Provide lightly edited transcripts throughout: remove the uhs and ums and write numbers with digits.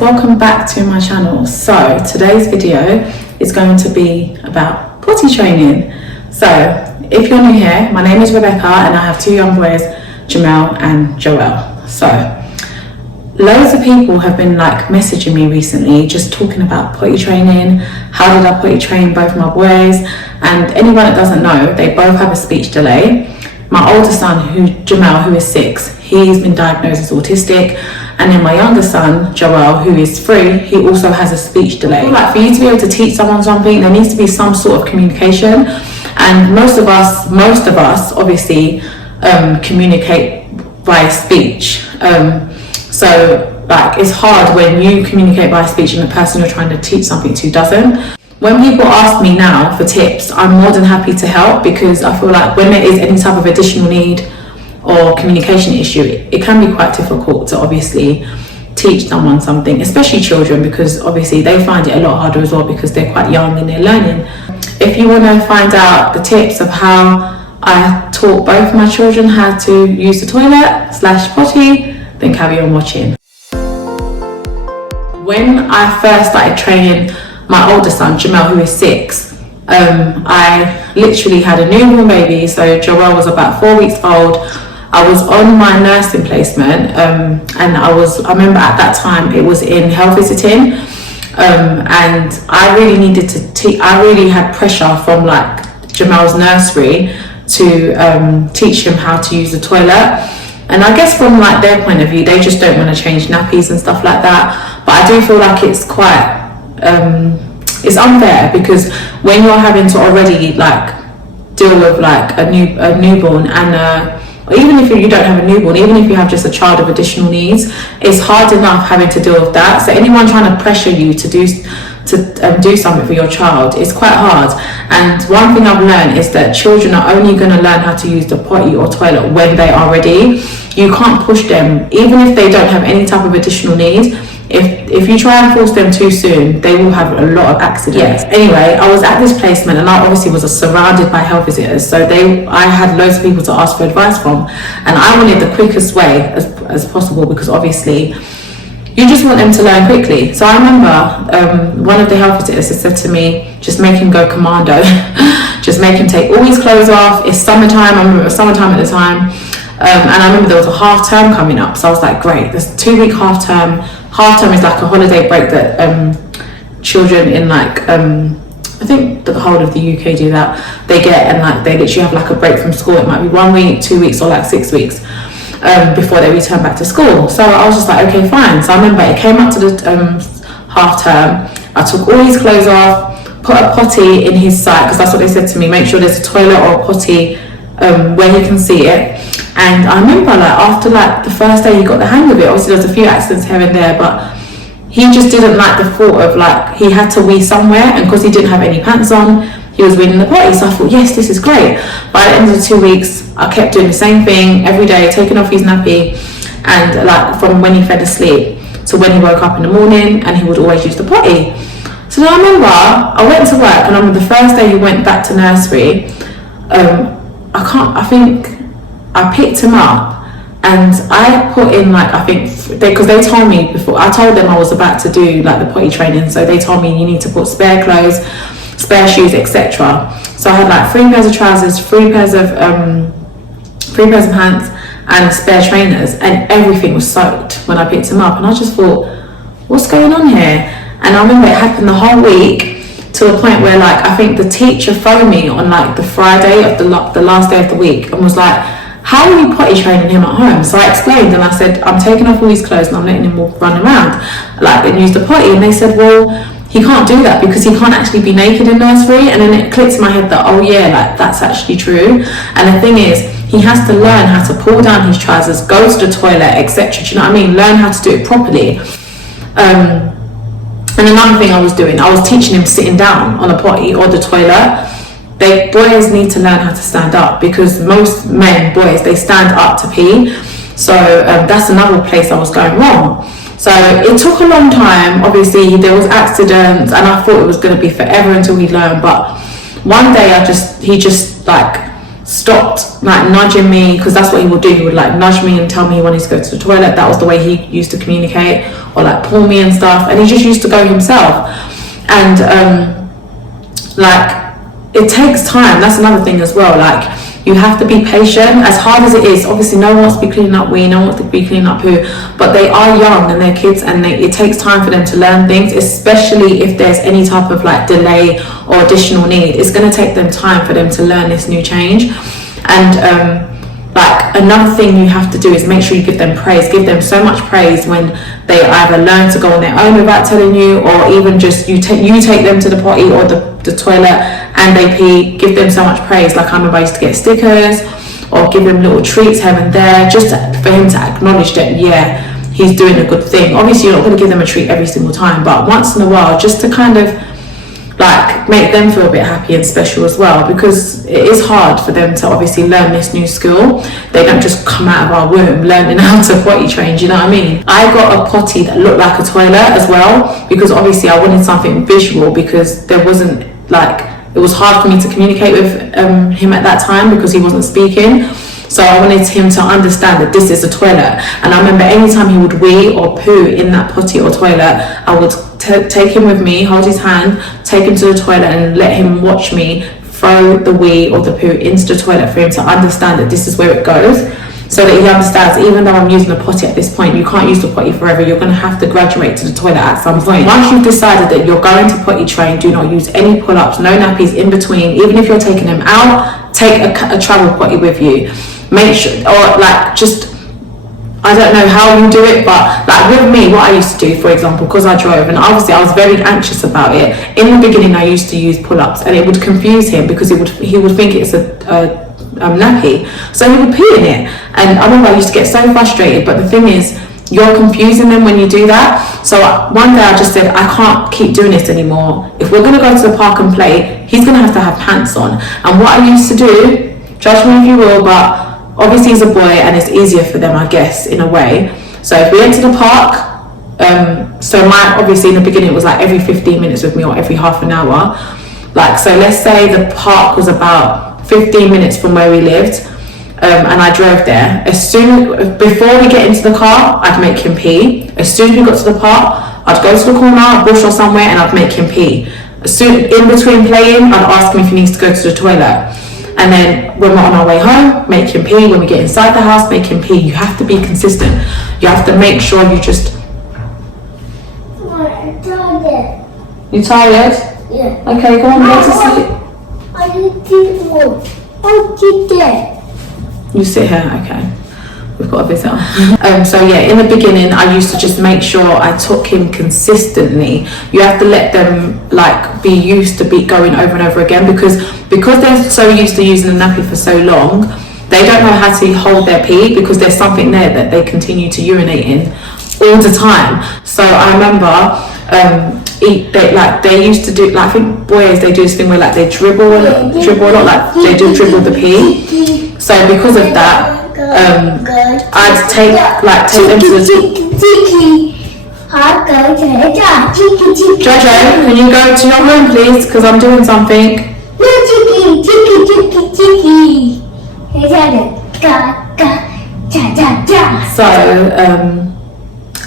welcome back to my channel. So today's video is going to be about potty training. So if you're new here, my name is Rebecca and I have two young boys, Jamel and Joel. So loads of people have been messaging me recently just talking about potty training. How did I potty train both my boys? And anyone that doesn't know, they both have a speech delay. My older son, Jamel, who is 6, he's been diagnosed as autistic. And then my younger son, Joel, who is 3, he also has a speech delay. For you to be able to teach someone something, there needs to be some sort of communication. And most of us obviously communicate by speech. So it's hard when you communicate by speech and the person you're trying to teach something to doesn't. When people ask me now for tips, I'm more than happy to help, because I feel like when there is any type of additional need or communication issue, it can be quite difficult to obviously teach someone something, especially children, because obviously they find it a lot harder as well because they're quite young and they're learning. If you want to find out the tips of how I taught both my children how to use the toilet/potty, then carry on watching. When I first started training my older son, Jamel, who is 6, I literally had a newborn baby. So Joel was about 4 weeks old. I was on my nursing placement, and I remember at that time it was in health visiting, and I really needed to I really had pressure from Jamel's nursery to teach him how to use the toilet. And I guess from their point of view, they just don't want to change nappies and stuff like that. But I do feel like it's quite it's unfair, because when you're having to already deal with a newborn, and or even if you don't have a newborn, even if you have just a child with additional needs, it's hard enough having to deal with that. So anyone trying to pressure you to do something for your child is quite hard. And one thing I've learned is that children are only going to learn how to use the potty or toilet when they are ready. You can't push them, even if they don't have any type of additional need. If you try and force them too soon, they will have a lot of accidents. Anyway, I was at this placement and I obviously was surrounded by health visitors. So I had loads of people to ask for advice from. And I wanted the quickest way as possible, because obviously you just want them to learn quickly. So I remember one of the health visitors had said to me, just make him go commando. Just make him take all his clothes off. It's summertime. I remember it was summertime at the time. And I remember there was a half term coming up. So I was like, great, there's 2-week half term. Half term is a holiday break that children in I think the whole of the UK do that. They get, and they literally have a break from school. It might be 1 week, 2 weeks, or 6 weeks before they return back to school. So I was just like, okay, fine. So I remember it came up to the half term. I took all his clothes off, put a potty in his sight, because that's what they said to me. Make sure there's a toilet or a potty where he can see it. And I remember after the first day he got the hang of it. Obviously there's a few accidents here and there, but he just didn't like the thought of he had to wee somewhere, and because he didn't have any pants on, he was weeing in the potty. So I thought, yes, this is great. By the end of the 2 weeks, I kept doing the same thing every day, taking off his nappy, and from when he fell asleep to when he woke up in the morning, and he would always use the potty. So then I remember I went to work, and on the first day he went back to nursery, I picked him up and I put in because they told me before, I told them I was about to do the potty training, so they told me you need to put spare clothes, spare shoes, etc. So I had 3 pairs of trousers, 3 pairs of pants, and spare trainers, and everything was soaked when I picked him up. And I just thought, what's going on here? And I remember it happened the whole week, to the point where I think the teacher phoned me on the Friday of the last day of the week and was like, how are you potty training him at home? So I explained, and I said, I'm taking off all his clothes and I'm letting him run around and use the potty. And they said, well, he can't do that because he can't actually be naked in nursery. And then it clicked in my head that, oh yeah, that's actually true. And the thing is, he has to learn how to pull down his trousers, go to the toilet, etc. Do you know what I mean? Learn how to do it properly. And another thing I was doing, I was teaching him sitting down on a potty or the toilet. Boys need to learn how to stand up, because most boys, they stand up to pee. So that's another place I was going wrong. So it took a long time. Obviously there was accidents, and I thought it was going to be forever until he learned. But one day he just stopped nudging me, because that's what he would do. He would nudge me and tell me he wanted to go to the toilet. That was the way he used to communicate. or like pull me and stuff, and he just used to go himself. And like, it takes time. That's another thing as well. Like, you have to be patient. As hard as it is, obviously no one wants to be cleaning up wee, no one wants to be cleaning up poo, but they are young and they're kids, and it takes time for them to learn things, especially if there's any type of like delay or additional need. It's going to take them time for them to learn this new change. And like, another thing you have to do is make sure you give them praise. Give them so much praise when they either learn to go on their own without telling you, or even just you take them to the potty or the toilet and they pee. Give them so much praise. Like, I remember I used to get stickers or give him little treats here and there, just for him to acknowledge that, yeah, he's doing a good thing. Obviously you're not going to give them a treat every single time, but once in a while, just to kind of like make them feel a bit happy and special as well, because it is hard for them to obviously learn this new skill. They don't just come out of our womb learning how to potty train, do you know what I mean? I got a potty that looked like a toilet as well, because obviously I wanted something visual, because there wasn't like, it was hard for me to communicate with him at that time because he wasn't speaking. So I wanted him to understand that this is a toilet. And I remember anytime he would wee or poo in that potty or toilet, I would take him with me, hold his hand, take him to the toilet and let him watch me throw the wee or the poo into the toilet, for him to understand that this is where it goes, so that he understands, even though I'm using a potty at this point, you can't use the potty forever. You're going to have to graduate to the toilet at some point. Once you've decided that you're going to potty train, do not use any pull-ups, no nappies in between. Even if you're taking them out, take a travel potty with you. Make sure, or like, just, I don't know how you do it, but like with me, what I used to do, for example, because I drove, and obviously I was very anxious about it. In the beginning, I used to use pull-ups, and it would confuse him because he would think it's a nappy, so he would pee in it. And I remember I used to get so frustrated, but the thing is, you're confusing them when you do that. So one day I just said, I can't keep doing this anymore. If we're going to go to the park and play, he's going to have pants on. And what I used to do, judge me if you will, but obviously he's a boy and it's easier for them, I guess, in a way. So if we went to the park, so mine obviously in the beginning it was like every 15 minutes with me or every half an hour. Like, so let's say the park was about 15 minutes from where we lived, and I drove there. Before we get into the car, I'd make him pee. As soon as we got to the park, I'd go to the corner, a bush or somewhere, and I'd make him pee. In between playing, I'd ask him if he needs to go to the toilet. And then when we're on our way home, make him pee. When we get inside the house, make him pee. You have to be consistent. You have to make sure you just... I'm tired. You tired? Yeah. Okay, go on, go to sleep. I need to go. I'll sit there. You sit here, okay. We've got a visitor. So yeah, in the beginning, I used to just make sure I took him consistently. You have to let them like be used to be going over and over again, because they're so used to using the nappy for so long, they don't know how to hold their pee, because there's something there that they continue to urinate in all the time. So I remember they used to do, like, I think boys, they do this thing where like they dribble a lot, like they do dribble the pee. So because of that, I'd take them to the... Jojo, can you go to your room please, because I'm doing something. So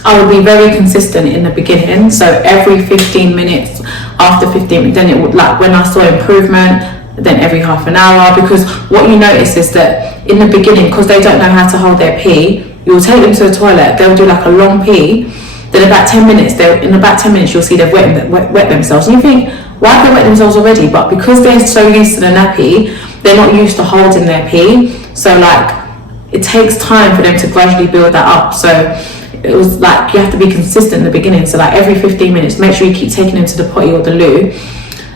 I would be very consistent in the beginning. So every 15 minutes, after 15 minutes, then it would, like, when I saw improvement, then every half an hour. Because what you notice is that in the beginning, because they don't know how to hold their pee, you'll take them to the toilet, they'll do like a long pee, then in about 10 minutes you'll see they've wet themselves, and you think, why have they wet themselves already? But because they're so used to the nappy, they're not used to holding their pee. So like, it takes time for them to gradually build that up. So it was like, you have to be consistent in the beginning. So like every 15 minutes, make sure you keep taking them to the potty or the loo.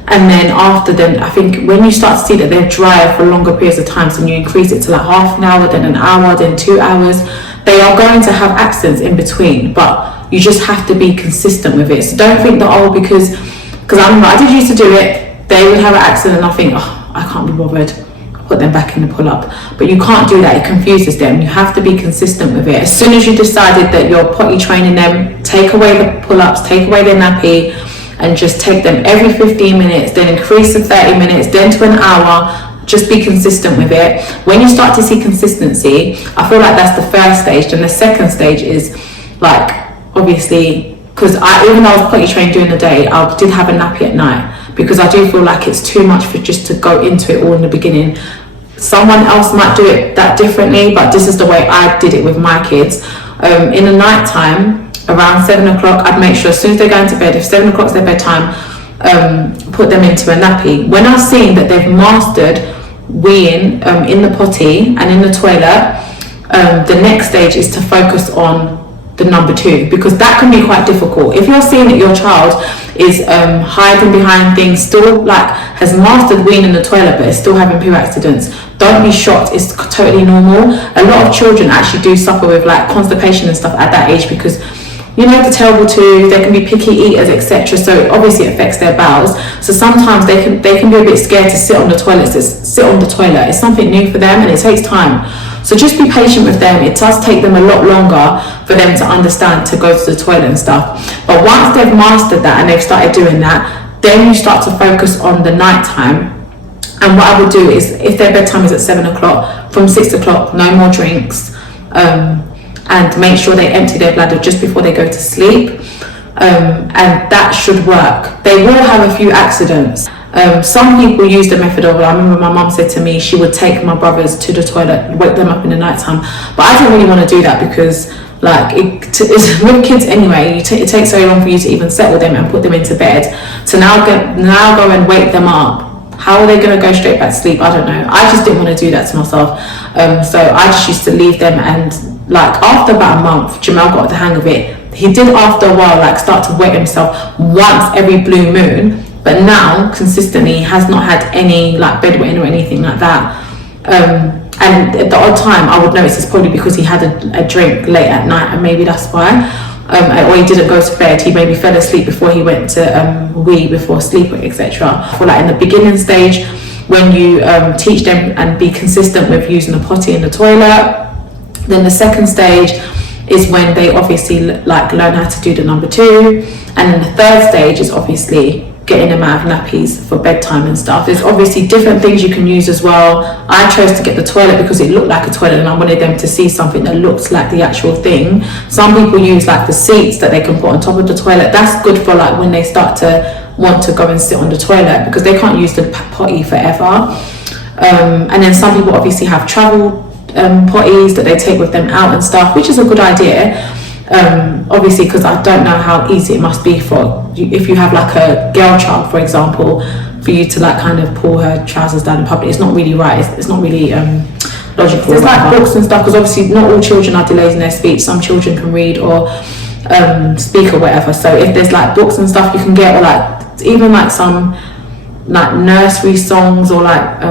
And then after, then I think when you start to see that they're dry for longer periods of time, so you increase it to like half an hour, then an hour, then 2 hours, they are going to have accidents in between, but you just have to be consistent with it. So don't think that, oh, because I did used to do it, they would have an accident and I think, oh, I can't be bothered, put them back in the pull-up. But you can't do that, it confuses them. You have to be consistent with it. As soon as you decided that you're potty training them, take away the pull-ups, take away their nappy, and just take them every 15 minutes, then increase to 30 minutes, then to an hour. Just be consistent with it. When you start to see consistency, I feel like that's the first stage. Then the second stage is like, obviously, because even though I was potty trained during the day, I did have a nappy at night, because I do feel like it's too much for just to go into it all in the beginning. Someone else might do it that differently, but this is the way I did it with my kids. In the night time, around 7 o'clock, I'd make sure as soon as they're going to bed, if 7 o'clock's their bedtime, put them into a nappy. When I've seen that they've mastered weeing in the potty and in the toilet, the next stage is to focus on the number 2, because that can be quite difficult. If you're seeing that your child is hiding behind things, still like has mastered weeing in the toilet but is still having poo accidents, don't be shocked. It's totally normal. A lot of children actually do suffer with like constipation and stuff at that age, because you know, the terrible twos, they can be picky eaters, etc. So it obviously affects their bowels. So sometimes they can be a bit scared to sit on the toilet. It's something new for them and it takes time. So just be patient with them. It does take them a lot longer for them to understand to go to the toilet and stuff. But once they've mastered that and they've started doing that, then you start to focus on the night time. And what I would do is, if their bedtime is at 7 o'clock, from 6 o'clock, no more drinks. And make sure they empty their bladder just before they go to sleep. And that should work. They will have a few accidents. Some people use the method of, I remember my mum said to me, she would take my brothers to the toilet, wake them up in the night time. But I don't really want to do that, because like it's, with kids anyway, it takes so long for you to even settle them and put them into bed. So now go and wake them up. How are they going to go straight back to sleep? I don't know. I just didn't want to do that to myself. So I just used to leave them, and like after about a month, Jamal got the hang of it. He did after a while like start to wet himself once every blue moon, but now consistently has not had any like bedwetting or anything like that. And at the odd time I would notice it's probably because he had a drink late at night, and maybe that's why. Or he didn't go to bed, he maybe fell asleep before he went to wee before sleep, etc. For like in the beginning stage, when you teach them and be consistent with using the potty in the toilet, then the second stage is when they obviously like learn how to do the number 2, and then the third stage is obviously getting them out of nappies for bedtime and stuff. There's obviously different things you can use as well. I chose to get the toilet because it looked like a toilet and I wanted them to see something that looks like the actual thing. Some people use like the seats that they can put on top of the toilet. That's good for like when they start to want to go and sit on the toilet, because they can't use the potty forever. And then some people obviously have travel potties that they take with them out and stuff, which is a good idea. Obviously, because I don't know how easy it must be for you, if you have like a girl child, for example, for you to like kind of pull her trousers down in public. It's not really right. It's not really logical. There's like books and stuff, because obviously not all children are delayed in their speech. Some children can read or speak or whatever. So if there's like books and stuff you can get, or like even like some like nursery songs or like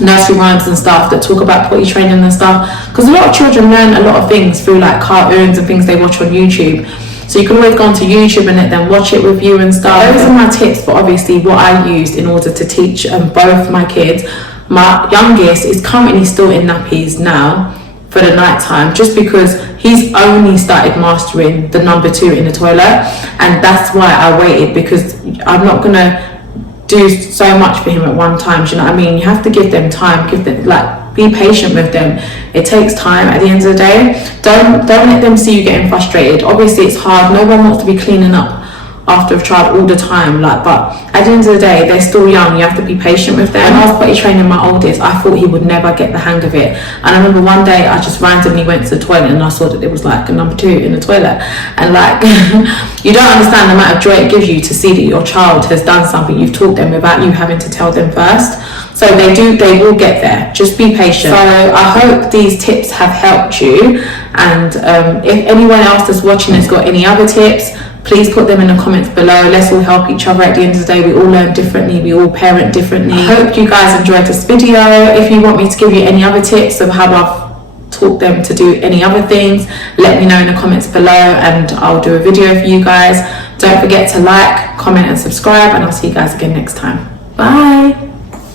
nursery rhymes and stuff that talk about potty training and stuff, because a lot of children learn a lot of things through like cartoons and things they watch on YouTube. So you can always go onto YouTube and let them watch it with you and stuff. Those are my tips for obviously what I used in order to teach both my kids. My youngest is currently still in nappies now for the night time, just because he's only started mastering the number 2 in the toilet, and that's why I waited, because I'm not gonna do so much for him at one time. Do you know what I mean? You have to give them time, be patient with them. It takes time at the end of the day. Don't let them see you getting frustrated. Obviously it's hard, no one wants to be cleaning up after a child all the time, like, but at the end of the day they're still young. You have to be patient with them. When I was potty training my oldest, I thought he would never get the hang of it, and I remember one day I just randomly went to the toilet and I saw that there was like a number 2 in the toilet, and like you don't understand the amount of joy it gives you to see that your child has done something you've taught them without you having to tell them first. So they will get there. Just be patient. So I hope these tips have helped you, and if anyone else that's watching has got any other tips, please put them in the comments below. Let's all help each other. At the end of the day, we all learn differently, we all parent differently. I hope you guys enjoyed this video. If you want me to give you any other tips of how I've taught them to do any other things, let me know in the comments below and I'll do a video for you guys. Don't forget to like, comment and subscribe, and I'll see you guys again next time. Bye.